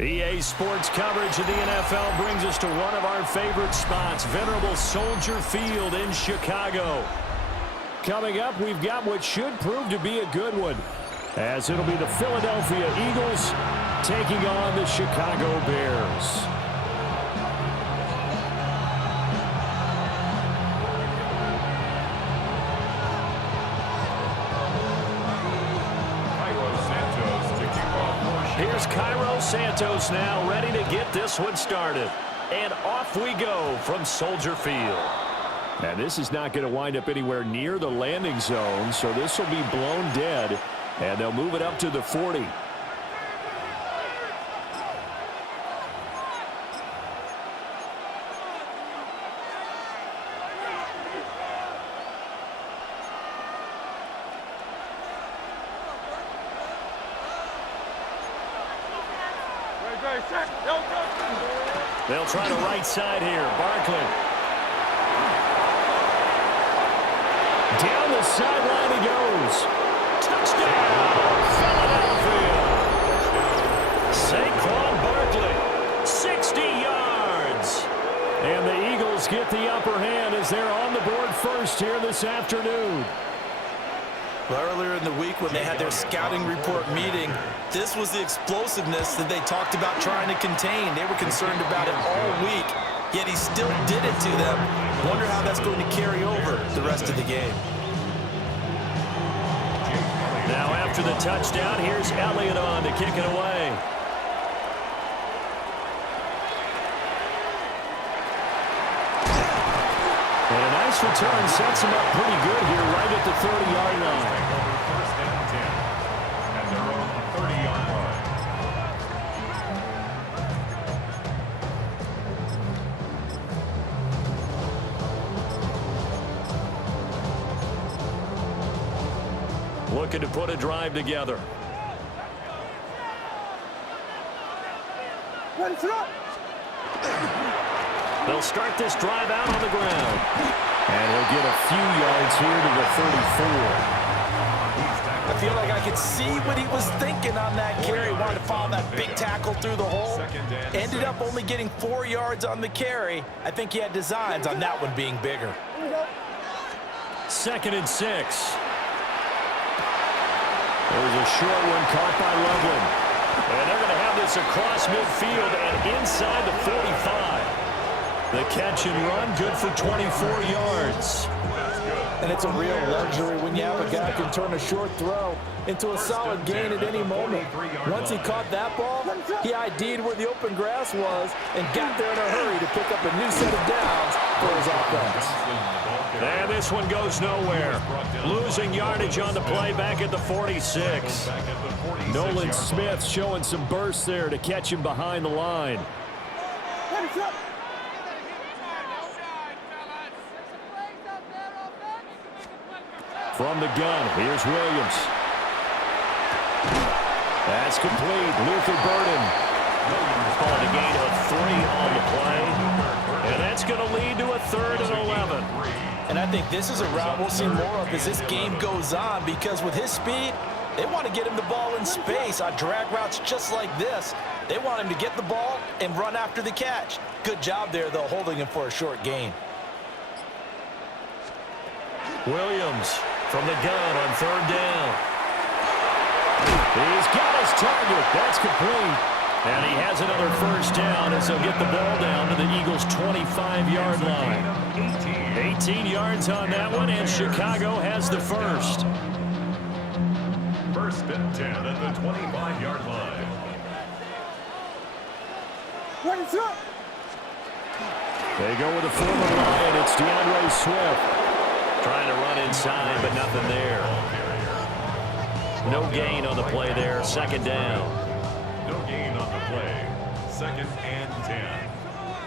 EA Sports coverage of the NFL brings us to one of our favorite spots, venerable Soldier Field in Chicago. Coming up, we've got what should prove to be a good one, as it'll be the Philadelphia Eagles taking on the Chicago Bears. Here's Cairo Santos now, ready to get this one started. And off we go from Soldier Field. And this is not going to wind up anywhere near the landing zone, so this will be blown dead, and they'll move it up to the 40. They'll try the right side here. Barkley. Down the sideline he goes. Touchdown, Philadelphia. Saquon Barkley, 60 yards. And the Eagles get the upper hand as they're on the board first here this afternoon. Well, earlier in the week when they had their scouting report meeting, this was the explosiveness that they talked about trying to contain. They were concerned about it all week, yet he still did it to them. Wonder how that's going to carry over the rest of the game. Now after the touchdown, here's Elliott on to kick it away. And a nice return sets him up pretty good here right at the 30-yard line. First and 10 at their own 30-yard line. Looking to put a drive together. Ready, throw. They'll start this drive out on the ground. And he'll get a few yards here to the 34. I feel like I could see what he was thinking on that carry. Wanted to follow that big tackle through the hole. Ended up only getting 4 yards on the carry. I think he had designs on that one being bigger. 2nd and 6. There's a short one caught by Loveland. And they're going to have this across midfield and inside the 45. The catch and run, good for 24 yards. And it's a real luxury when you have a guy who can turn a short throw into a solid gain at any moment. Once he caught that ball, he ID'd where the open grass was and got there in a hurry to pick up a new set of downs for his offense. And this one goes nowhere. Losing yardage on the play back at the 46. Nolan Smith showing some burst there to catch him behind the line. From the gun, here's Williams. That's complete. Luther Burden. Calling a gain of 3 on the play. And that's going to lead to a 3rd and 11. And I think this is a route we'll see more of as this game goes on, because with his speed, they want to get him the ball in space on drag routes just like this. They want him to get the ball and run after the catch. Good job there, though, holding him for a short gain. Williams from the gun on 3rd down. He's got his target. That's complete. And he has another 1st down as he'll get the ball down to the Eagles' 25-yard line. 18 yards on that one, and Chicago has the first. 1st and 10 at the 25-yard line. Ready, throw. They go with a former Lion. It's DeAndre Swift. Trying to run inside, but nothing there. No gain on the play there. 2nd down. No gain on the play. 2nd and 10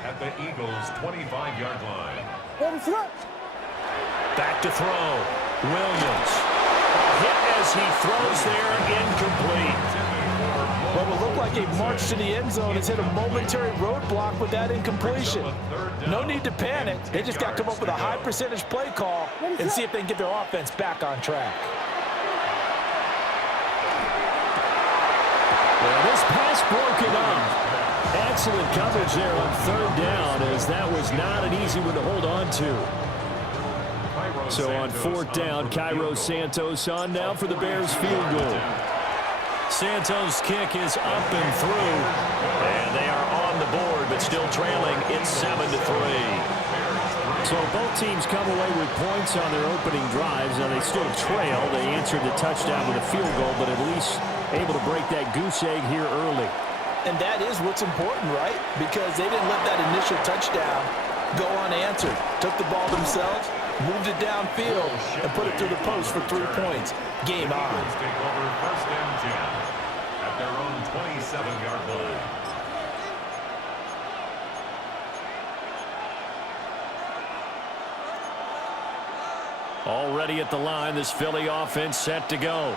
at the Eagles' 25-yard line. Ready, throw. Back to throw. Williams. Hit as he throws there, incomplete. What will look like a march to the end zone has hit a momentary roadblock with that incompletion. No need to panic. They just got to come up with a high percentage play call and see if they can get their offense back on track. Well, this pass broken up. Excellent coverage there on third down, as that was not an easy one to hold on to. So on fourth down, Cairo Santos on now for the Bears field goal. Santos' kick is up and through, and they are on the board, but still trailing. It's 7-3. So both teams come away with points on their opening drives. Now they still trail. They answered the touchdown with a field goal, but at least able to break that goose egg here early. And that is what's important, right? Because they didn't let that initial touchdown go unanswered. Took the ball themselves, moved it downfield, and put it through the post for 3 points. Game on. Take over first and 10 at their own 27-yard line. Already at the line, this Philly offense set to go.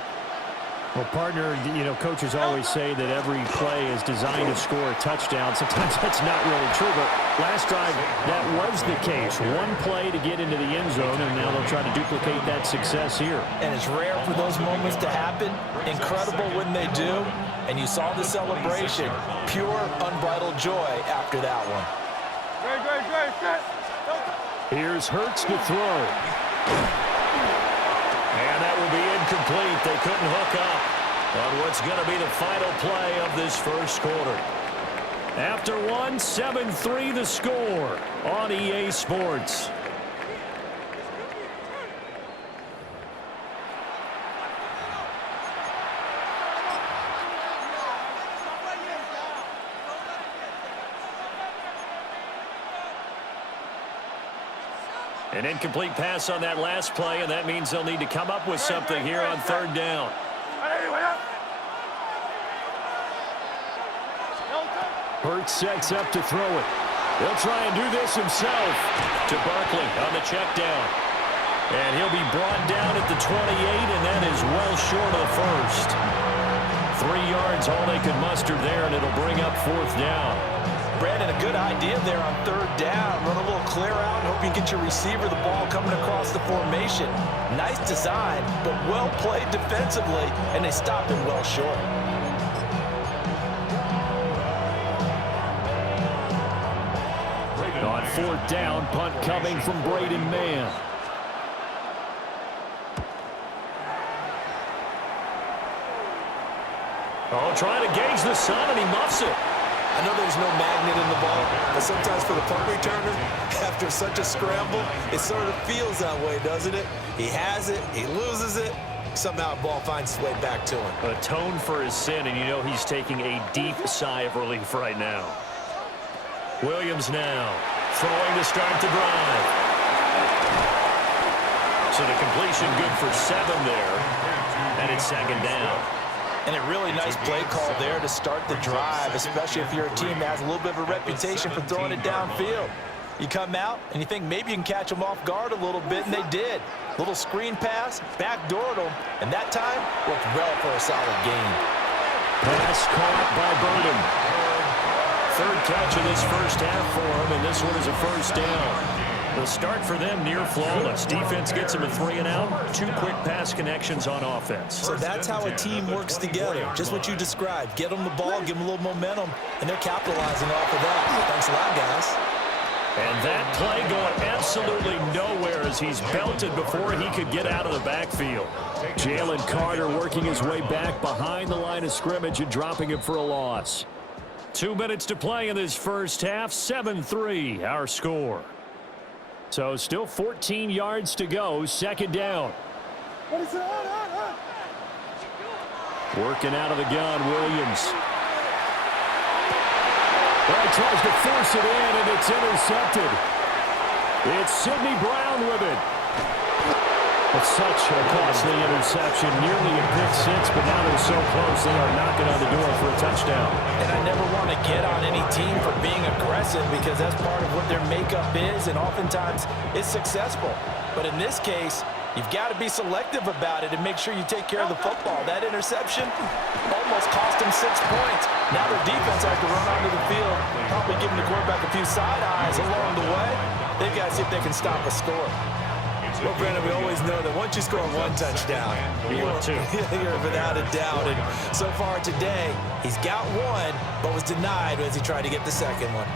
Well, partner, you know, coaches always say that every play is designed to score a touchdown. Sometimes that's not really true, but last drive, that was the case. One play to get into the end zone, and now they'll try to duplicate that success here. And it's rare for those moments to happen. Incredible when they do. And you saw the celebration. Pure, unbridled joy after that one. Here's Hurts to throw. And that will be incomplete. They couldn't hook up on what's going to be the final play of this first quarter. After 7-3 the score on EA Sports. An incomplete pass on that last play, and that means they'll need to come up with something here on third down. Hurts sets up to throw it. He'll try and do this himself to Barkley on the check down. And he'll be brought down at the 28, and that is well short of the first. 3 yards, all they could muster there, and it'll bring up fourth down. Brandon, a good idea there on third down. Run a little clear out and hope you get your receiver the ball coming across the formation. Nice design, but well played defensively, and they stopped him well short. On fourth down, punt coming from Braden Mann. Oh, trying to gauge the sun, and he muffs it. I know there's no magnet in the ball, but sometimes for the punt returner, after such a scramble, it sort of feels that way, doesn't it? He has it, he loses it, somehow the ball finds its way back to him. Atone for his sin, and you know he's taking a deep sigh of relief right now. Williams now throwing to start the drive. So the completion good for 7 there, and it's second down. And a really nice play call there to start the drive, especially if you're a team that has a little bit of a reputation for throwing it downfield. You come out, and you think maybe you can catch them off guard a little bit, and they did. Little screen pass, backdoored them, and that time worked well for a solid gain. Pass caught by Burden. Third catch of this first half for him, and this one is a first down. The start for them near flawless. Defense gets them a 3 and out. 2 quick pass connections on offense. So that's how a team works together. Just what you described. Get them the ball, give them a little momentum, and they're capitalizing off of that. Thanks a lot, guys. And that play going absolutely nowhere as he's belted before he could get out of the backfield. Jalen Carter working his way back behind the line of scrimmage and dropping him for a loss. 2 minutes to play in this first half. 7-3 our score. So still 14 yards to go. Second down. Working out of the gun, Williams. Well, he tries to force it in, and it's intercepted. It's Sidney Brown with it. It's such a costly interception. Nearly a pick six, but now they're so close they are knocking on the door for a touchdown. And I never want to get on any team for being aggressive because that's part of what their makeup is, and oftentimes it's successful. But in this case, you've got to be selective about it and make sure you take care of the football. That interception almost cost them 6 points. Now their defense has to run onto the field, probably giving the quarterback a few side eyes along the way. They've got to see if they can stop a score. Well, Brandon, we always know that once you score one touchdown, you're without a doubt. And so far today, he's got one, but was denied as he tried to get the second one.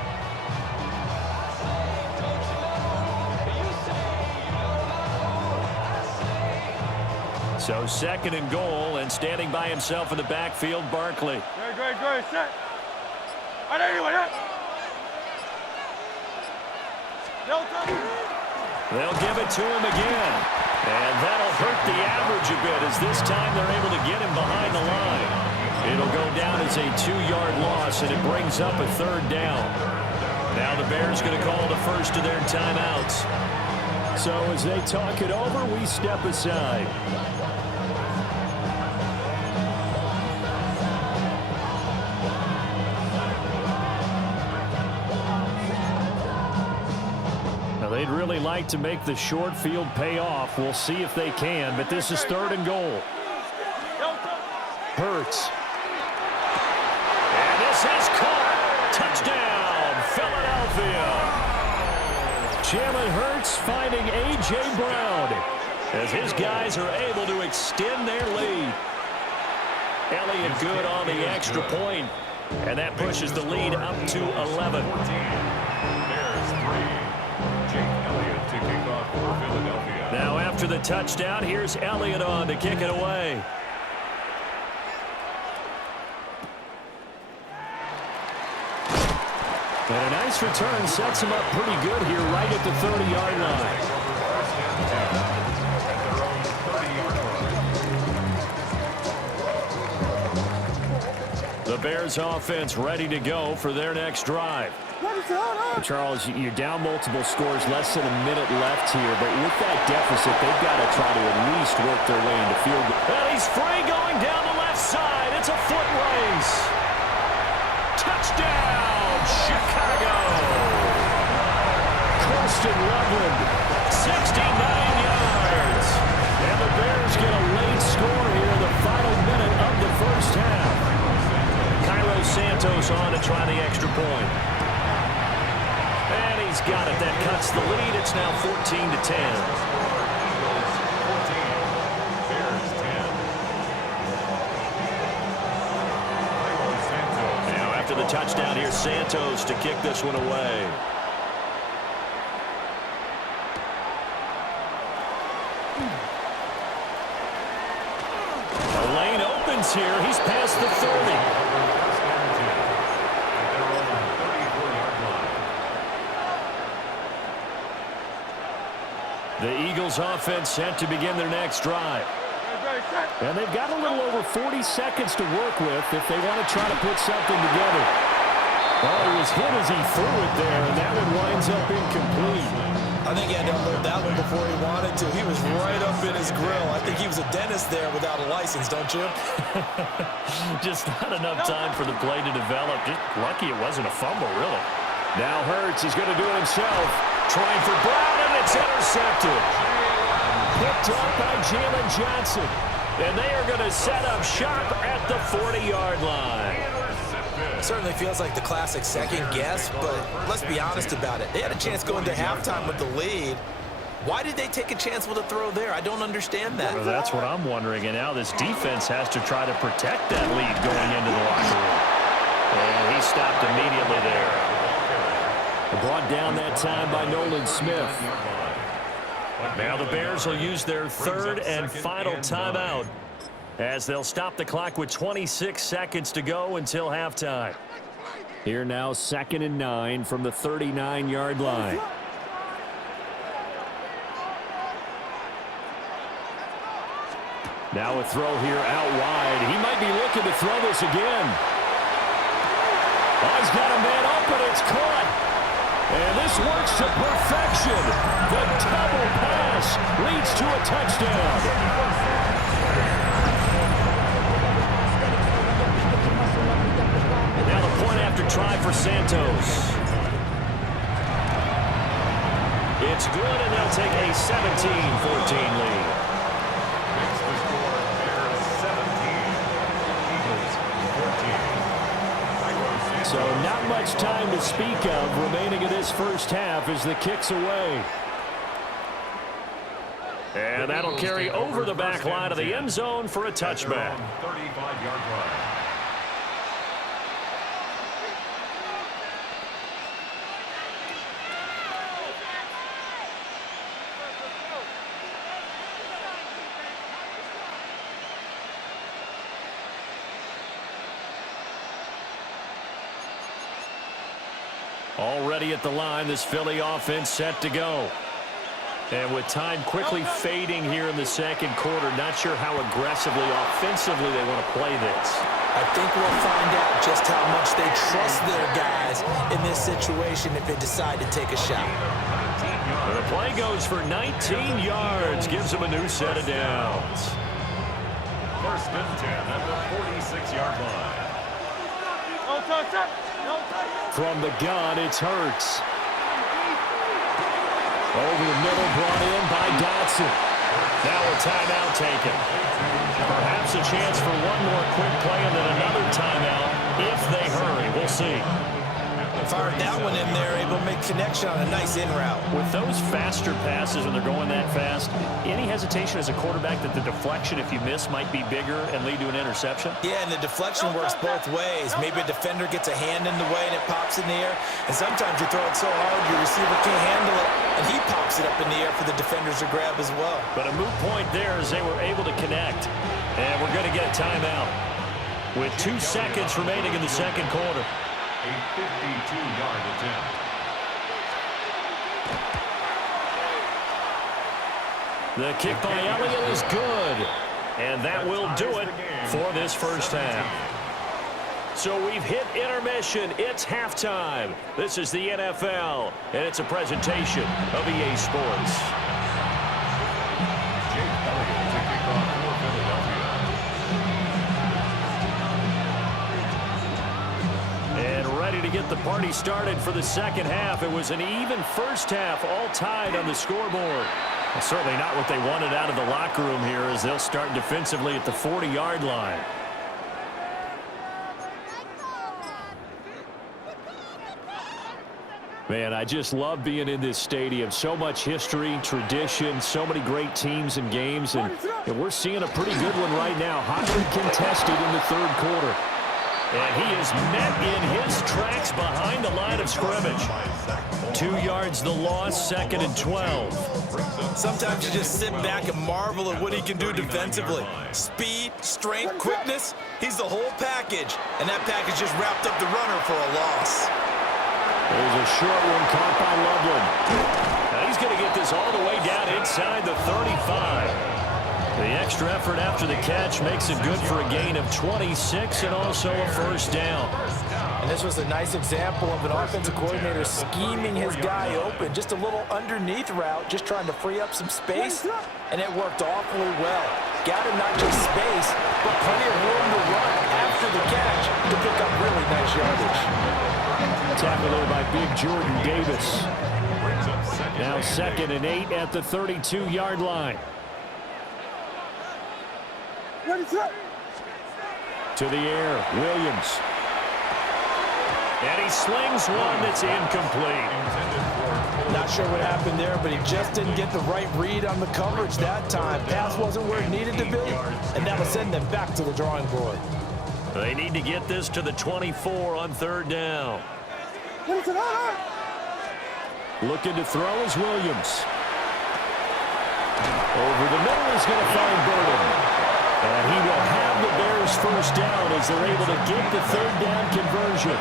So 2nd and goal, and standing by himself in the backfield, Barkley. Great, set. They'll give it to him again. And that'll hurt the average a bit, as this time they're able to get him behind the line. It'll go down as a 2-yard loss, and it brings up a 3rd down. Now the Bears going to call the first of their timeouts. So as they talk it over, we step aside. Now they'd really like to make the short field pay off. We'll see if they can, but this is 3rd and goal. Hurts. And this is caught. Touchdown, Philadelphia. Jalen Hurts finding A.J. Brown as his guys are able to extend their lead. Elliott good on the extra point, and that pushes the lead up to 11. Bears 3. Jake Elliott to kick off for Philadelphia. Now after the touchdown, here's Elliott on to kick it away. And a nice return sets him up pretty good here right at the 30-yard line. The Bears offense ready to go for their next drive. Charles, you're down multiple scores, less than a minute left here, but with that deficit, they've got to try to at least work their way into field goal. And he's free going down the left side. It's a foot race. Touchdown, Chicago. Colston Loveland, 69 yards. And the Bears get a late score here in the final minute of the first half. Cairo Santos on to try the extra point. And he's got it. That cuts the lead. It's now 14-10. The touchdown here, Santos to kick this one away. The lane opens here. He's past the 30. The Eagles offense set to begin their next drive. And they've got a little over 40 seconds to work with if they want to try to put something together. Well, he was hit as he threw it there, and that one winds up incomplete. I think he had to unload that one before he wanted to. He was right up in his grill. I think he was a dentist there without a license, don't you? Just not enough time for the play to develop. Just lucky it wasn't a fumble, really. Now Hurts is going to do it himself. Trying for Brown, and it's intercepted. Picked up by Jalen Johnson. And they are going to set up shop at the 40-yard line. Certainly feels like the classic second guess, but let's be honest about it. They had a chance going to halftime with the lead. Why did they take a chance with a throw there? I don't understand that. Well, that's what I'm wondering. And now this defense has to try to protect that lead going into the locker room. And he stopped immediately there. Brought down that time by Nolan Smith. Now the Bears will use their 3rd and final timeout as they'll stop the clock with 26 seconds to go until halftime. Here now 2nd and 9 from the 39-yard line. Now a throw here out wide. He might be looking to throw this again. Oh, he's got a man open. It's caught. And this works to perfection. The double pass leads to a touchdown. Now the point after try for Santos. It's good, and they'll take a 17-14 lead. So not much time to speak of remaining in this first half as the kick's away. And that'll carry over the back line of the end zone for a touchback. 35-yard line. Already at the line, this Philly offense set to go. And with time quickly fading here in the second quarter, not sure how aggressively, offensively they want to play this. I think we'll find out just how much they trust their guys in this situation if they decide to take a shot. The play goes for 19 yards, gives them a new set of downs. First and 10 at the 46-yard line. From the gun, it's Hurts. Over the middle, brought in by Dotson. Now a timeout taken. Perhaps a chance for one more quick play and then another timeout if they hurry. We'll see. Fired that one in there, able to make connection on a nice in route. With those faster passes when they're going that fast, any hesitation as a quarterback that the deflection, if you miss, might be bigger and lead to an interception? Yeah, and the deflection works both ways. Maybe a defender gets a hand in the way and it pops in the air. And sometimes you throw it so hard your receiver can't handle it, and he pops it up in the air for the defenders to grab as well. But a moot point there as they were able to connect. And we're going to get a timeout with 2 seconds remaining in the second quarter. A 52-yard attempt. The kick by Elliott is good. And that will do it for this first half. So we've hit intermission. It's halftime. This is the NFL, and it's a presentation of EA Sports. Jake Elliott to kick off for Philadelphia. And ready to get the party started for the second half. It was an even first half, all tied on the scoreboard. Well, certainly not what they wanted out of the locker room here as they'll start defensively at the 40-yard line. Man, I just love being in this stadium. So much history, tradition, so many great teams and games, and we're seeing a pretty good one right now. Hotly contested in the third quarter. And he is met in his tracks behind the line of scrimmage. 2 yards the loss, 2nd and 12. Sometimes you just sit back and marvel at what he can do defensively. Speed, strength, quickness, he's the whole package. And that package just wrapped up the runner for a loss. There's a short one caught by Loveland. Now he's going to get this all the way down inside the 35. The extra effort after the catch makes it good for a gain of 26 and also a first down. And this was a nice example of an offensive coordinator scheming his guy open. Just a little underneath route, just trying to free up some space, and it worked awfully well. Got him not just space, but plenty of room to run after the catch to pick up really nice yardage. Tackled there by big Jordan Davis. Now 2nd and 8 at the 32-yard line. To the air, Williams. And he slings one that's incomplete. Not sure what happened there, but he just didn't get the right read on the coverage that time. Pass wasn't where it needed to be, and that will send them back to the drawing board. They need to get this to the 24 on 3rd down. Looking to throw is Williams. Over the middle is going to find Burden. And he will have the Bears first down as they're able to get the 3rd down conversion.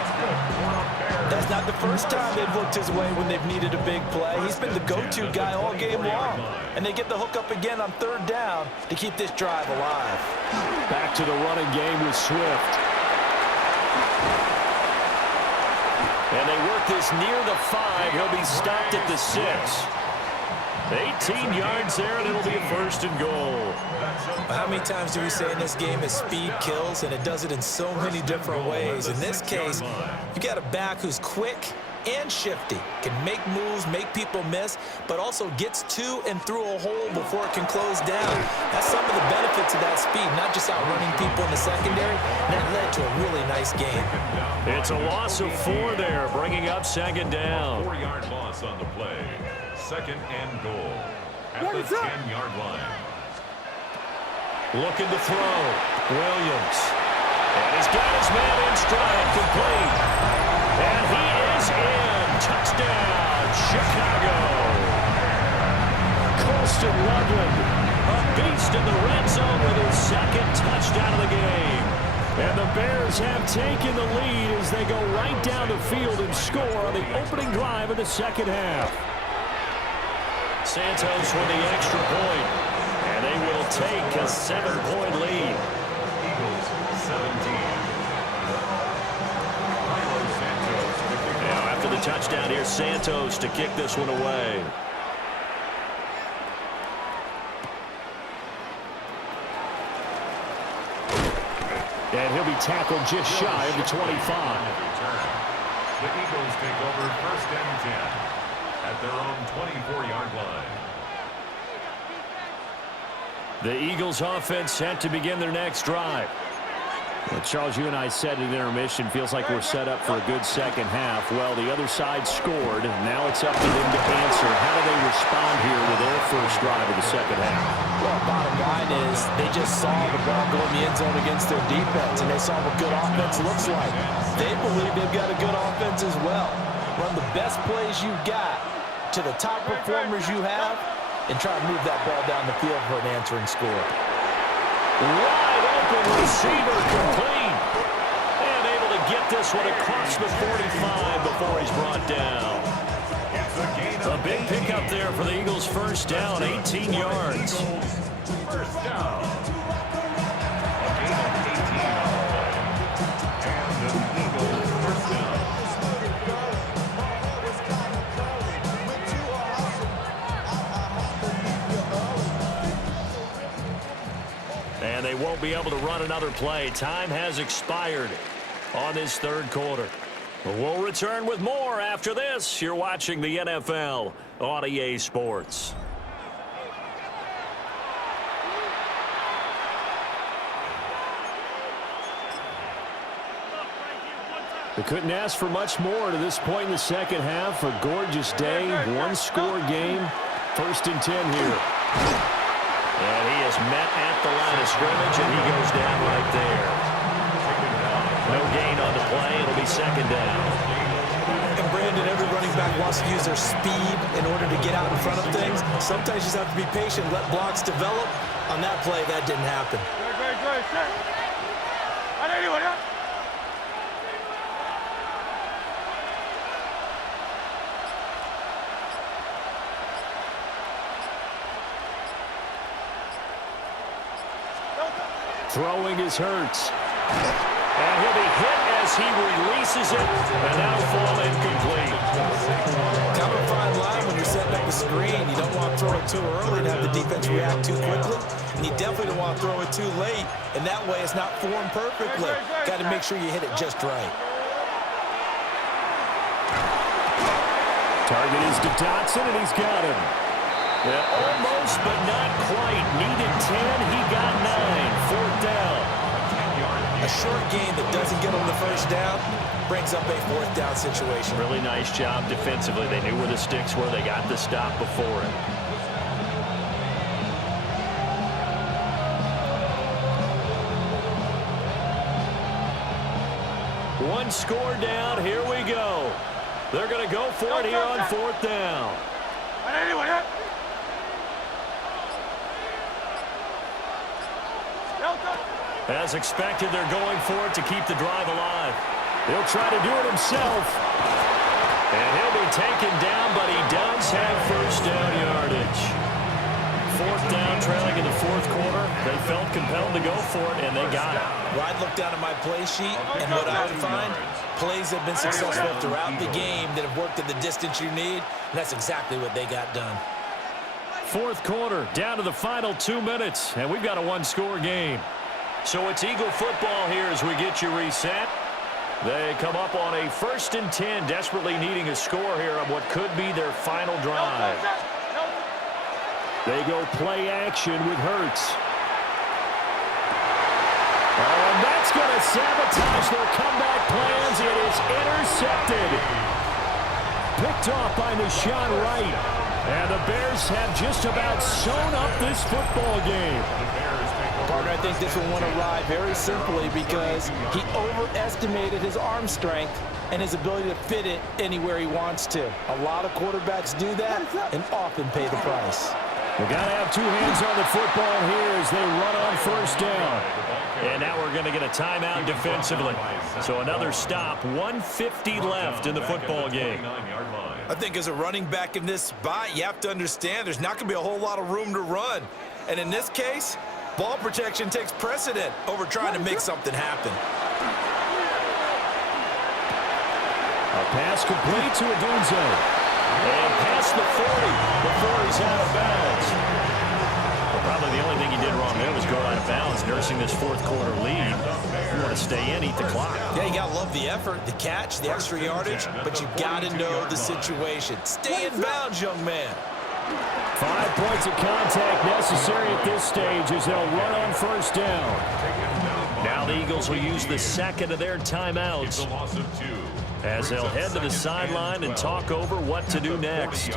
That's not the first time they've looked his way when they've needed a big play. He's been the go-to guy all game long. And they get the hook up again on 3rd down to keep this drive alive. Back to the running game with Swift. And they work this near the 5. He'll be stopped at the 6. 18 yards there, and it'll be a 1st and goal. How many times do we say in this game that speed kills, and it does it in so many different ways? In this case, you got a back who's quick and shifty, can make moves, make people miss, but also gets to and through a hole before it can close down. That's some of the benefits of that speed, not just outrunning people in the secondary. And that led to a really nice game. It's a loss of 4 there, bringing up 2nd down. 4-yard loss on the play. 2nd and goal. at the 10-yard line. Looking to throw. Williams. And he's got his man in stride, complete. And he is in. Touchdown, Chicago. Colston Loveland, a beast in the red zone with his second touchdown of the game. And the Bears have taken the lead as they go right down the field and score on the opening drive of the second half. Santos with the extra point, and they will take a 7-point lead. Eagles 17. Now after the touchdown, here's Santos to kick this one away. And he'll be tackled just shy of the 25. The Eagles take over 1st and 10 at their own 24-yard line. The Eagles offense set to begin their next drive. Well, Charles, you and I said at intermission, feels like we're set up for a good second half. Well, the other side scored. Now it's up to them to answer. How do they respond here with their first drive of the second half? Well, bottom line is they just saw the ball go in the end zone against their defense, and they saw what good offense looks like. They believe they've got a good offense as well. Run the best plays you've got to the top performers you have, and try to move that ball down the field for an answering score. Wide open receiver, complete. And able to get this one across the 45 before he's brought down. A big pickup there for the Eagles' first down, 18 yards. First down. A gain of 18 on the play. And the Eagles first down. And they won't be able to run another play. Time has expired on this third quarter. We'll return with more after this. You're watching the NFL on EA Sports. They couldn't ask for much more to this point in the second half. A gorgeous day, one-score game. 1st and 10 here. And he is met at the line of scrimmage, and he goes down right there. No gain on the play. It'll be second down. And Brandon, every running back wants to use their speed in order to get out in front of things. Sometimes you just have to be patient, let blocks develop. On that play, that didn't happen. Throwing is Hurts. And he'll be hit as he releases it. And now fall incomplete. Kind of a fine line when you're setting up a screen. You don't want to throw it too early and have the defense react too quickly. And you definitely don't want to throw it too late. And that way it's not formed perfectly. Got to make sure you hit it just right. Target is to Dotson, and he's got him. Yeah, almost, but not quite. Needed 10, he got 9. 4th down. A short gain that doesn't get him the first down brings up a 4th down situation. Really nice job defensively. They knew where the sticks were. They got the stop before it. One score down. Here we go. They're going to go for it here on 4th down. As expected, they're going for it to keep the drive alive. He'll try to do it himself. And he'll be taken down, but he does have first down yardage. 4th down, trailing in the 4th quarter. They felt compelled to go for it, and they got it. Well, I'd look down at my play sheet, and what I would find, plays that have been successful throughout the game that have worked at the distance you need, and that's exactly what they got done. 4th quarter, down to the final 2 minutes, and we've got a one-score game. So it's Eagle football here as we get you reset. They come up on a 1st and 10, desperately needing a score here on what could be their final drive. They go play action with Hurts. And that's going to sabotage their comeback plans. It is intercepted. Picked off by Deshaun Wright. And the Bears have just about sewn up this football game. Partner, I think this will want to ride very simply because he overestimated his arm strength and his ability to fit it anywhere he wants to. A lot of quarterbacks do that and often pay the price. We got to have two hands on the football here as they run on first down. And now we're going to get a timeout defensively. So another stop, 1:50 left in the football game. I think as a running back in this spot, you have to understand there's not going to be a whole lot of room to run. And in this case, ball protection takes precedent over trying to make something happen. A pass complete to Adunze. And past the 40 before he's out of bounds. Well, probably the only thing he did wrong there was go out of bounds, nursing this fourth quarter lead. You want to stay in, eat the clock. Yeah, you got to love the effort, the catch, the extra yardage, but you got to know the situation. Stay in bounds, young man. 5 points of contact necessary at this stage as they'll run on first down. Now the Eagles will use the second of their timeouts as they'll head to the sideline and talk over what to do next.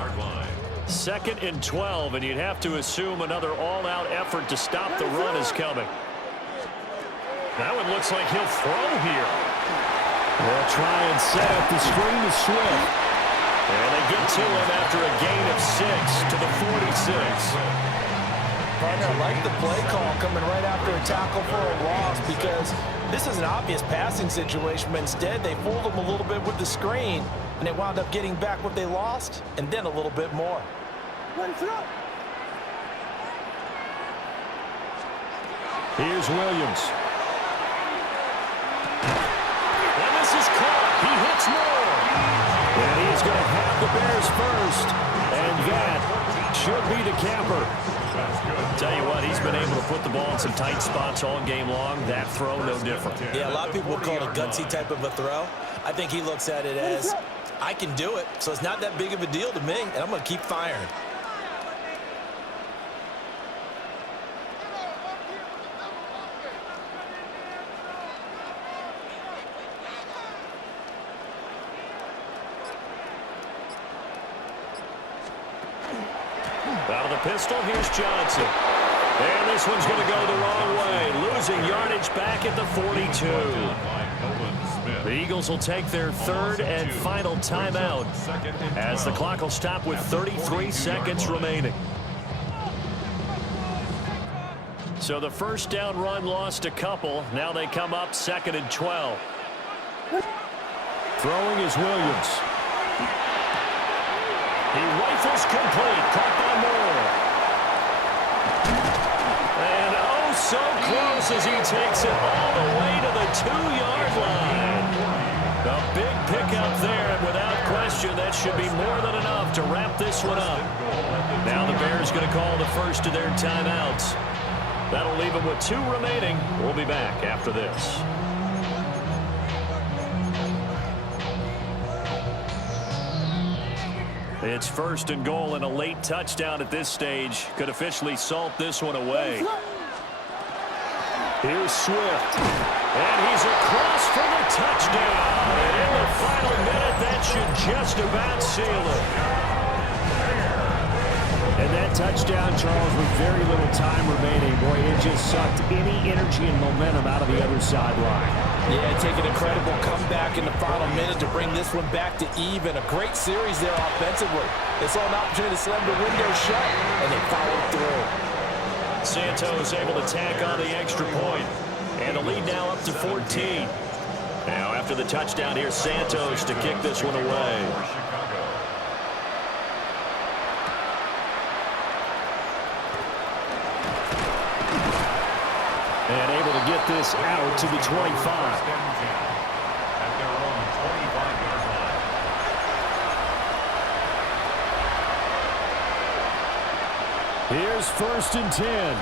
2nd and 12, and you'd have to assume another all-out effort to stop the run is coming. That one looks like he'll throw here. They'll try and set up the screen to Swift. And they get to him after a gain of 6 to the 46. Partner, I like the play call coming right after a tackle for a loss because this is an obvious passing situation, but instead they fooled them a little bit with the screen, and they wound up getting back what they lost and then a little bit more. Here's Williams. And this is caught. He hits more. And he's going to have the Bears first. And that should be the capper. Tell you what, he's been able to put the ball in some tight spots all game long. That throw, no different. Yeah, a lot of people would call it a gutsy type of a throw. I think he looks at it as, I can do it, so it's not that big of a deal to me, and I'm going to keep firing. Out of the pistol, here's Johnson. And this one's going to go the wrong way. Losing yardage back at the 42. The Eagles will take their third and final timeout as the clock will stop with 33 seconds remaining. So the first down run lost a couple. Now they come up 2nd and 12. Throwing is Williams. He rifles complete. Caught by Moore. And oh, so close as he takes it all the way to the 2-yard line. A big pickup there, and without question, that should be more than enough to wrap this one up. Now the Bears going to call the first of their timeouts. That'll leave them with 2 remaining. We'll be back after this. It's 1st and goal, and a late touchdown at this stage could officially salt this one away. Here's Swift. And he's across for the touchdown. And in the final minute, that should just about seal it. And that touchdown, Charles, with very little time remaining, boy, it just sucked any energy and momentum out of the other sideline. Yeah, taking a credible comeback in the final minute to bring this one back to even. A great series there offensively. They saw an opportunity to slam the window shut, and they followed through. Santos able to tack on the extra point. And the lead now up to 14. Now, after the touchdown, here's Santos to kick this one away. And able to get this out to the 25. At their own 25-yard line. Here's 1st and 10.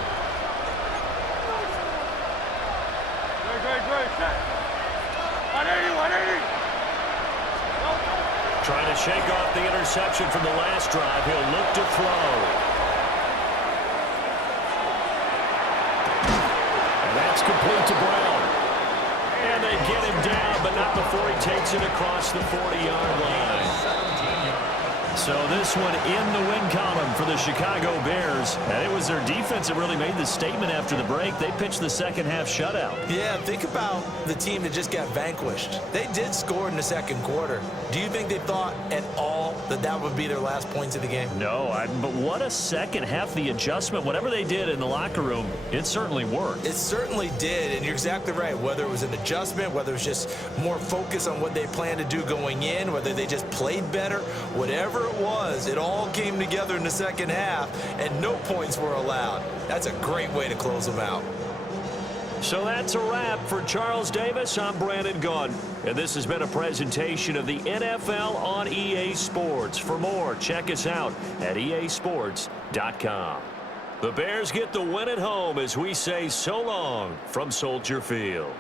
Trying to shake off the interception from the last drive. He'll look to throw. That's complete to Brown. And they get him down, but not before he takes it across the 40-yard line. So this one in the win column for the Chicago Bears. And it was their defense that really made the statement after the break. They pitched the second half shutout. Yeah, think about the team that just got vanquished. They did score in the second quarter. Do you think they thought at all that that would be their last points of the game? No, but what a second half. The adjustment, whatever they did in the locker room, it certainly worked. It certainly did, and you're exactly right. Whether it was an adjustment, whether it was just more focus on what they planned to do going in, whether they just played better, whatever it was, it all came together in the second half, and no points were allowed. That's a great way to close them out. So that's a wrap for Charles Davis. I'm Brandon Gaudin, and this has been a presentation of the NFL on EA Sports. For more, check us out at easports.com. The Bears get the win at home as we say so long from Soldier Field.